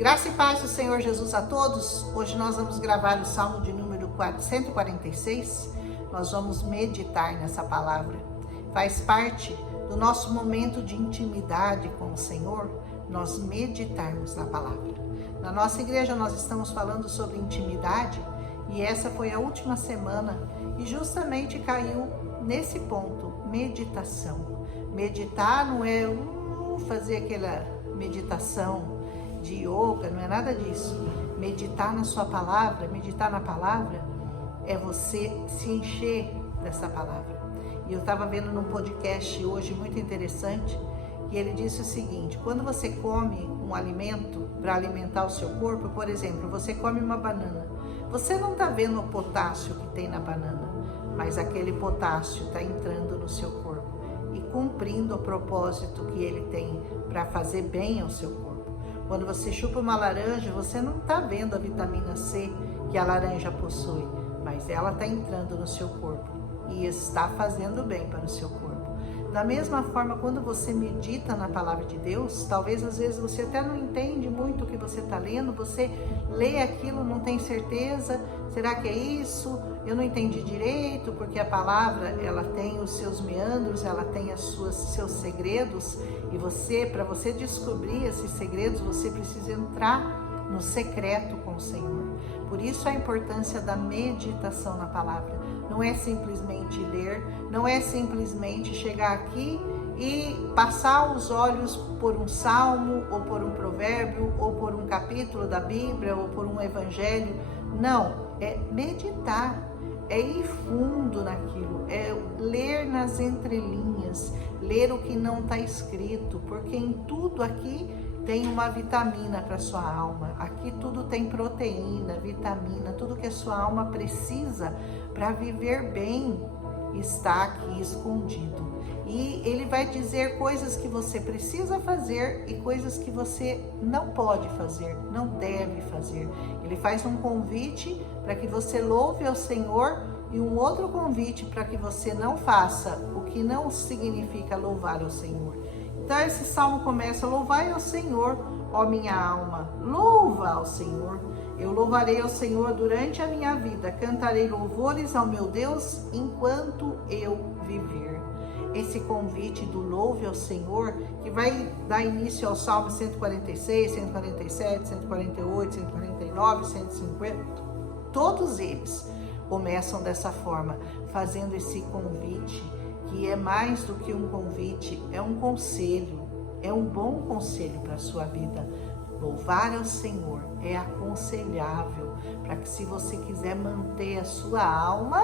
Graça e paz do Senhor Jesus a todos. Hoje nós vamos gravar o Salmo de número 146. Nós vamos meditar nessa palavra. Faz parte do nosso momento de intimidade com o Senhor, nós meditarmos na palavra. Na nossa igreja nós estamos falando sobre intimidade e essa foi a última semana e justamente caiu nesse ponto, meditação. Meditar não é fazer aquela meditação de yoga, não é nada disso. Meditar na sua palavra, meditar na palavra é você se encher dessa palavra. E eu estava vendo num podcast hoje muito interessante e ele disse o seguinte: quando você come um alimento para alimentar o seu corpo, por exemplo, você come uma banana, você não está vendo o potássio que tem na banana, mas aquele potássio está entrando no seu corpo e cumprindo o propósito que ele tem para fazer bem ao seu corpo. Quando você chupa uma laranja, você não está vendo a vitamina C que a laranja possui, mas ela está entrando no seu corpo e está fazendo bem para o seu corpo. Da mesma forma, quando você medita na palavra de Deus, talvez às vezes você até não entende muito o que você está lendo, você lê aquilo, não tem certeza, será que é isso? Eu não entendi direito, porque a palavra, ela tem os seus meandros, ela tem seus segredos, e para você descobrir esses segredos, você precisa entrar no secreto com o Senhor. Por isso a importância da meditação na palavra. Não é simplesmente ler, não é simplesmente chegar aqui e passar os olhos por um salmo, ou por um provérbio, ou por um capítulo da Bíblia, ou por um evangelho. Não, é meditar, é ir fundo naquilo, é ler nas entrelinhas, ler o que não está escrito, porque em tudo aqui tem uma vitamina para sua alma. Aqui tudo tem proteína, vitamina, tudo que a sua alma precisa para viver bem está aqui escondido. E ele vai dizer coisas que você precisa fazer e coisas que você não pode fazer, não deve fazer. Ele faz um convite para que você louve ao Senhor e um outro convite para que você não faça o que não significa louvar ao Senhor. Então esse salmo começa: louvai ao Senhor, ó minha alma, louva ao Senhor. Eu louvarei ao Senhor durante a minha vida, cantarei louvores ao meu Deus enquanto eu viver. Esse convite do louve ao Senhor, que vai dar início ao Salmo 146, 147, 148, 149, 150, todos eles começam dessa forma, fazendo esse convite, que é mais do que um convite, é um conselho, é um bom conselho para a sua vida. Louvar ao Senhor é aconselhável para que, se você quiser manter a sua alma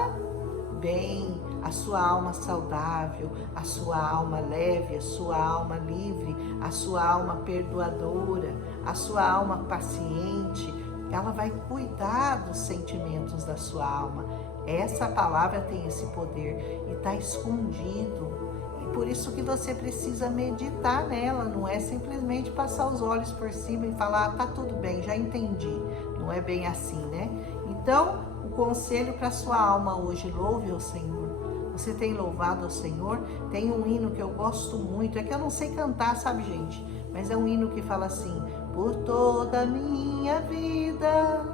bem, a sua alma saudável, a sua alma leve, a sua alma livre, a sua alma perdoadora, a sua alma paciente, ela vai cuidar dos sentimentos da sua alma. Essa palavra tem esse poder e está escondido. E por isso que você precisa meditar nela. Não é simplesmente passar os olhos por cima e falar: tá tudo bem, já entendi. Não é bem assim, né? Então, o conselho para sua alma hoje: louve ao Senhor. Você tem louvado ao Senhor? Tem um hino que eu gosto muito, é que eu não sei cantar, sabe, gente? Mas é um hino que fala assim: por toda a minha vida,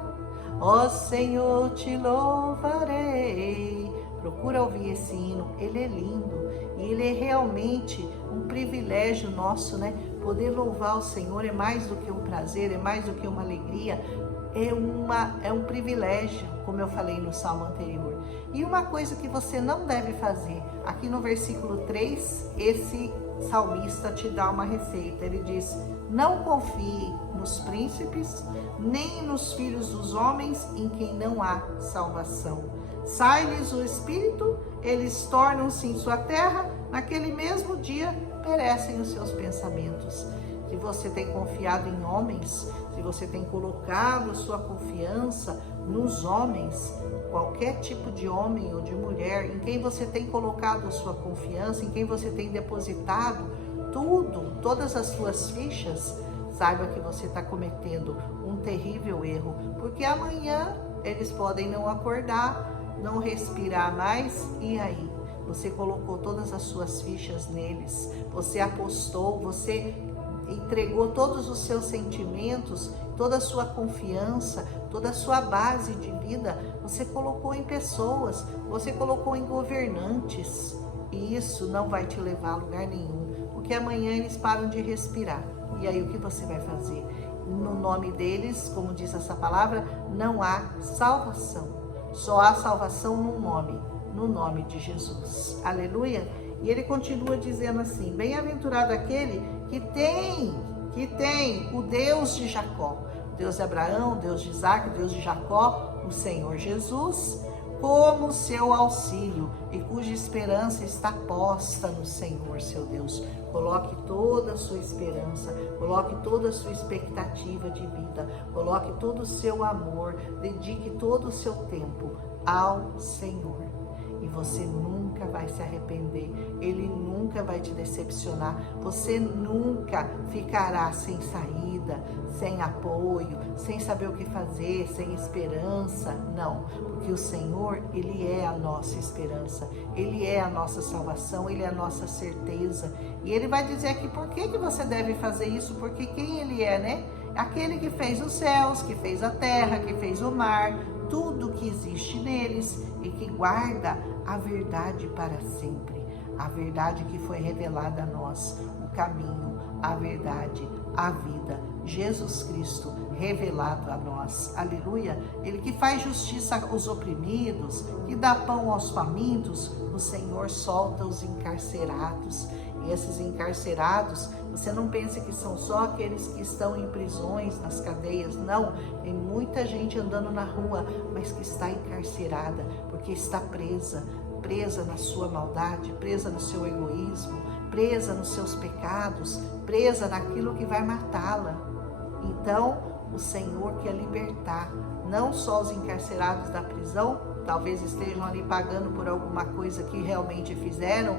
ó Senhor, te louvarei. Procura ouvir esse hino, ele é lindo e ele é realmente um privilégio nosso, né? Poder louvar o Senhor é mais do que um prazer, é mais do que uma alegria, é um privilégio, como eu falei no salmo anterior. E uma coisa que você não deve fazer, aqui no versículo 3, esse salmista te dá uma receita. Ele diz: não confie nos príncipes, nem nos filhos dos homens em quem não há salvação. Sai-lhes o espírito, eles tornam-se em sua terra, naquele mesmo dia perecem os seus pensamentos. Se você tem confiado em homens, se você tem colocado sua confiança nos homens, qualquer tipo de homem ou de mulher em quem você tem colocado a sua confiança, em quem você tem depositado todas as suas fichas, saiba que você está cometendo um terrível erro, porque amanhã eles podem não acordar, não respirar mais, e aí? Você colocou todas as suas fichas neles, você apostou, você entregou todos os seus sentimentos, toda a sua confiança, toda a sua base de vida, você colocou em pessoas, você colocou em governantes. E isso não vai te levar a lugar nenhum, porque amanhã eles param de respirar. E aí o que você vai fazer? No nome deles, como diz essa palavra, não há salvação. Só há salvação no nome de Jesus. Aleluia! E ele continua dizendo assim: bem-aventurado aquele que tem o Deus de Jacó, o Deus de Abraão, o Deus de Isaac, o Deus de Jacó, o Senhor Jesus, como seu auxílio, e cuja esperança está posta no Senhor, seu Deus. Coloque toda a sua esperança, coloque toda a sua expectativa de vida, coloque todo o seu amor, dedique todo o seu tempo ao Senhor. E você nunca vai se arrepender, Ele nunca vai te decepcionar, você nunca ficará sem saída, sem apoio, sem saber o que fazer, sem esperança. Não, porque o Senhor, Ele é a nossa esperança, Ele é a nossa salvação, Ele é a nossa certeza. E Ele vai dizer aqui por que você deve fazer isso, porque quem Ele é, né? Aquele que fez os céus, que fez a terra, que fez o mar, tudo que existe neles, e que guarda a verdade para sempre, a verdade que foi revelada a nós, o caminho, a verdade, a vida, Jesus Cristo revelado a nós, aleluia. Ele que faz justiça aos oprimidos, que dá pão aos famintos, o Senhor solta os encarcerados. E esses encarcerados, você não pense que são só aqueles que estão em prisões, nas cadeias, não. Tem muita gente andando na rua, mas que está encarcerada, porque está presa na sua maldade, presa no seu egoísmo, presa nos seus pecados, presa naquilo que vai matá-la. Então, o Senhor quer libertar, não só os encarcerados da prisão, talvez estejam ali pagando por alguma coisa que realmente fizeram,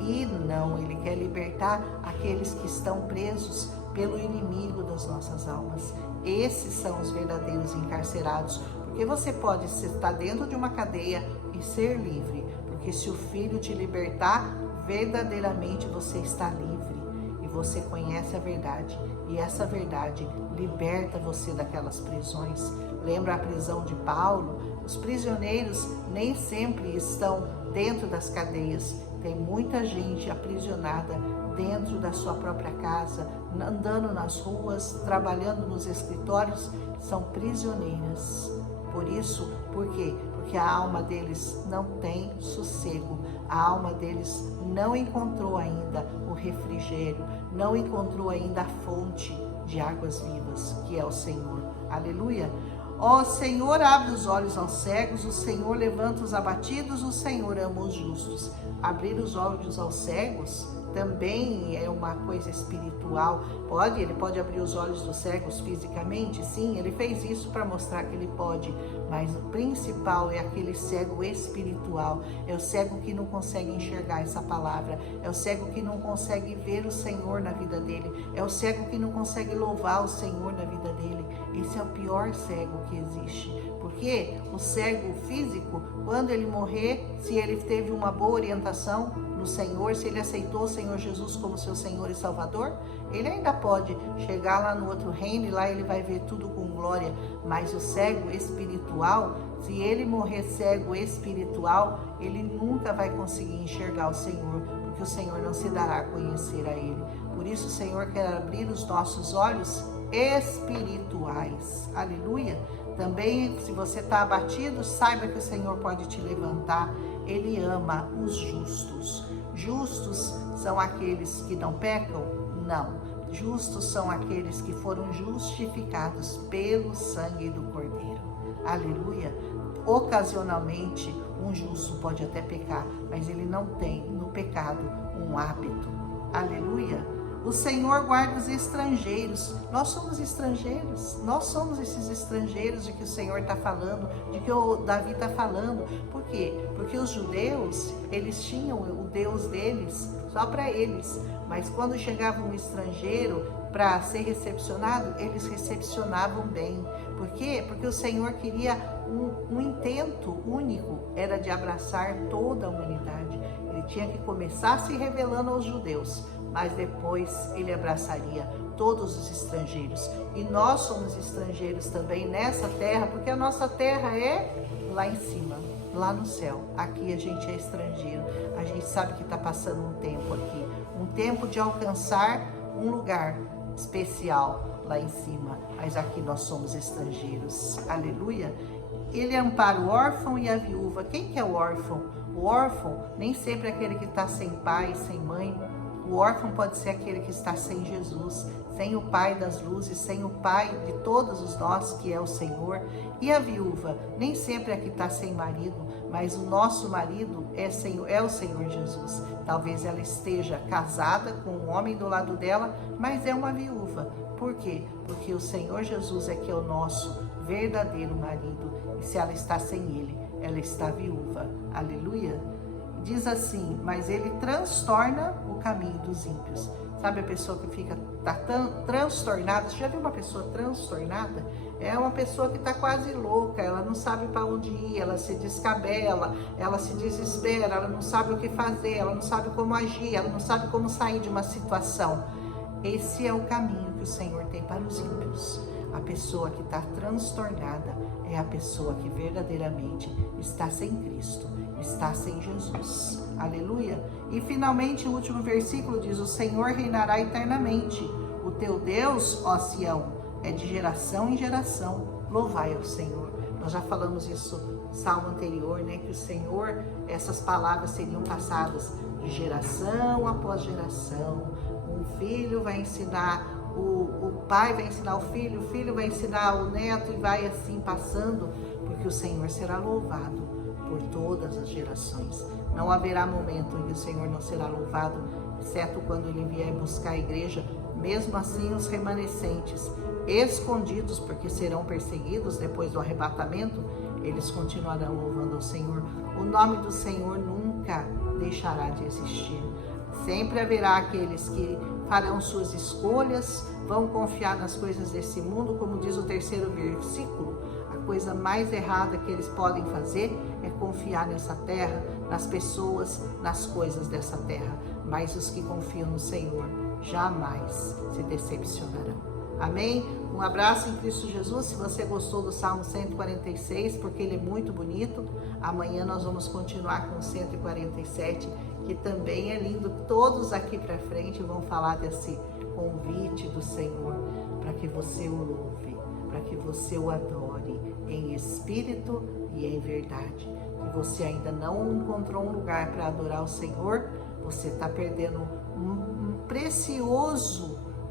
e não, Ele quer libertar aqueles que estão presos pelo inimigo das nossas almas. Esses são os verdadeiros encarcerados, porque você pode estar dentro de uma cadeia e ser livre, porque se o Filho te libertar, verdadeiramente você está livre, e você conhece a verdade, e essa verdade liberta você daquelas prisões. Lembra a prisão de Paulo? Os prisioneiros nem sempre estão dentro das cadeias. Tem muita gente aprisionada dentro da sua própria casa, andando nas ruas, trabalhando nos escritórios, são prisioneiras. Por isso, por quê? Porque a alma deles não tem sossego, a alma deles não encontrou ainda o refrigério, não encontrou ainda a fonte de águas vivas, que é o Senhor. Aleluia! Ó Senhor, abre os olhos aos cegos, o Senhor levanta os abatidos, o Senhor ama os justos. Abrir os olhos aos cegos também é uma coisa espiritual. Ele pode abrir os olhos dos cegos fisicamente, sim, ele fez isso para mostrar que ele pode, mas o principal é aquele cego espiritual, é o cego que não consegue enxergar essa palavra, é o cego que não consegue ver o Senhor na vida dele, é o cego que não consegue louvar o Senhor na vida dele. Esse é o pior cego que existe, porque o cego físico, quando ele morrer, se ele teve uma boa orientação no Senhor, se ele aceitou o Senhor Jesus como seu Senhor e Salvador, ele ainda pode chegar lá no outro reino e lá ele vai ver tudo com glória. Mas o cego espiritual, se ele morrer cego espiritual, ele nunca vai conseguir enxergar o Senhor, porque o Senhor não se dará a conhecer a ele. Por isso o Senhor quer abrir os nossos olhos espirituais. Aleluia! Também, se você está abatido, saiba que o Senhor pode te levantar. Ele ama os justos. Justos são aqueles que não pecam? Não. Justos são aqueles que foram justificados pelo sangue do Cordeiro. Aleluia! Ocasionalmente, um justo pode até pecar, mas ele não tem no pecado um hábito. Aleluia! O Senhor guarda os estrangeiros. Nós somos estrangeiros. Nós somos esses estrangeiros de que o Senhor está falando, de que o Davi está falando. Por quê? Porque os judeus, eles tinham o Deus deles só para eles. Mas quando chegava um estrangeiro para ser recepcionado, eles recepcionavam bem. Por quê? Porque o Senhor queria um intento único, era de abraçar toda a humanidade. Ele tinha que começar se revelando aos judeus, mas depois ele abraçaria todos os estrangeiros. E nós somos estrangeiros também nessa terra, porque a nossa terra é lá em cima, lá no céu. Aqui a gente é estrangeiro. A gente sabe que está passando um tempo aqui, um tempo de alcançar um lugar especial lá em cima, mas aqui nós somos estrangeiros. Aleluia! Ele ampara o órfão e a viúva. Quem que é o órfão? O órfão nem sempre é aquele que está sem pai, sem mãe. O órfão pode ser aquele que está sem Jesus, sem o Pai das luzes, sem o Pai de todos os nós, que é o Senhor. E a viúva nem sempre é a que está sem marido, mas o nosso marido é o Senhor Jesus. Talvez ela esteja casada com um homem do lado dela, mas é uma viúva. Por quê? Porque o Senhor Jesus é que é o nosso verdadeiro marido. E se ela está sem ele, ela está viúva. Aleluia! Diz assim, mas ele transtorna o caminho dos ímpios. Sabe a pessoa que está transtornada? Você já viu uma pessoa transtornada? É uma pessoa que está quase louca, ela não sabe para onde ir, ela se descabela, ela se desespera, ela não sabe o que fazer, ela não sabe como agir, ela não sabe como sair de uma situação. Esse é o caminho que o Senhor tem para os ímpios. A pessoa que está transtornada é a pessoa que verdadeiramente está sem Cristo, está sem Jesus. Aleluia! E finalmente o último versículo diz: o Senhor reinará eternamente. O teu Deus, ó Sião, é de geração em geração. Louvai ao Senhor. Nós já falamos isso no salmo anterior, né? Que o Senhor, essas palavras seriam passadas de geração após geração. Um filho vai ensinar o pai vai ensinar o filho vai ensinar o neto, e vai assim passando, porque o Senhor será louvado por todas as gerações. Não haverá momento em que o Senhor não será louvado, exceto quando Ele vier buscar a igreja. Mesmo assim, os remanescentes, escondidos, porque serão perseguidos depois do arrebatamento, eles continuarão louvando ao Senhor. O nome do Senhor nunca deixará de existir. Sempre haverá aqueles que farão suas escolhas, vão confiar nas coisas desse mundo, como diz o terceiro versículo. A coisa mais errada que eles podem fazer é confiar nessa terra, nas pessoas, nas coisas dessa terra. Mas os que confiam no Senhor jamais se decepcionarão. Amém? Um abraço em Cristo Jesus. Se você gostou do Salmo 146, porque ele é muito bonito, amanhã nós vamos continuar com o 147, que também é lindo. Todos aqui para frente vão falar desse convite do Senhor, para que você o louve, para que você o adore em espírito e em verdade. Se você ainda não encontrou um lugar para adorar o Senhor, você está perdendo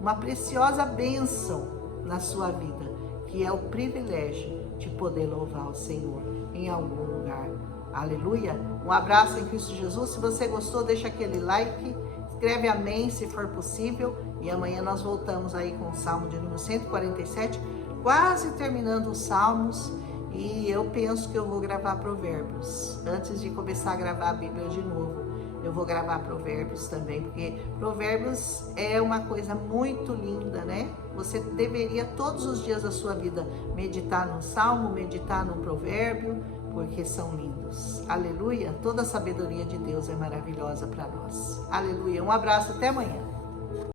uma preciosa bênção na sua vida, que é o privilégio de poder louvar o Senhor em algum lugar. Aleluia! Um abraço em Cristo Jesus. Se você gostou, deixa aquele like, escreve amém se for possível, e amanhã nós voltamos aí com o Salmo de número 147, quase terminando os Salmos, e eu penso que eu vou gravar Provérbios, antes de começar a gravar a Bíblia de novo. Eu vou gravar Provérbios também, porque Provérbios é uma coisa muito linda, né? Você deveria todos os dias da sua vida meditar num salmo, meditar num provérbio, porque são lindos. Aleluia! Toda a sabedoria de Deus é maravilhosa para nós. Aleluia! Um abraço, até amanhã.